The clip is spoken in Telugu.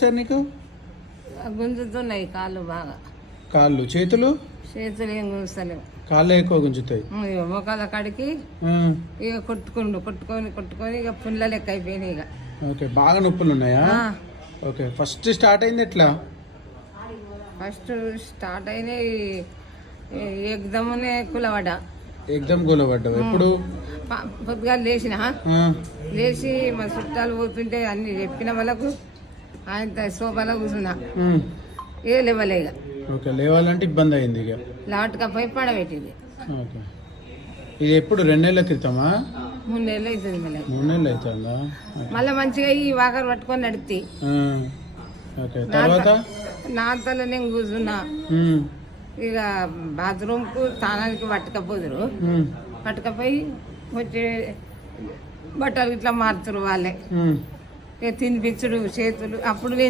సార్ నీకు గుంజుతున్నాయి కాళ్ళు బాగా. కాళ్ళు చేతులు ఏం గుంజుతలేవు, కాళ్ళే ఎక్కువ గుంజుతాయి. మొక్కల కాడికి ఇక కొట్టుకొని ఇక పుండ్ల లెక్క అయిపోయినాయి. ఇక ఓకే, బాగా నొప్పులు ఉన్నాయా? ఓకే, ఫస్ట్ స్టార్ట్ అయింది ఎట్లా? ఫస్ట్ స్టార్ట్ అయినాయి ఎగ్దమ్నే కులవడ్డా. ఎగ్దమ్ కూలబడ్డావు ఎప్పుడు? పొద్దుగా లేచి మా చుట్టాలు పోతుంటే అన్ని చెప్పిన వాళ్ళకు ఆయన సోఫాలో కూర్చున్నా, ఏ లేవలే. ఇక ఓకే, లేవాలంటే ఇబ్బంది అయింది. ఇక లాట్గా పోయి పడబెట్టింది. ఓకే, ఇది ఎప్పుడు 2 నెలల క్రితమా? 3 నెలలు అవుతుంది. మళ్ళీ 3 నెలలు అవుతుందా? మళ్ళీ మంచిగా ఈ వాకర్ పట్టుకొని నడితే ఓకే, తర్వాత నాతలో నేను కూర్చున్నా. ఇక బాత్రూమ్కు స్నానానికి పట్టుకపోదురు, పట్టుకపోయి వచ్చి బట్టలు ఇట్లా మారుతురు వాళ్ళే. ఇక తినిపించుడు చేతులు. అప్పుడు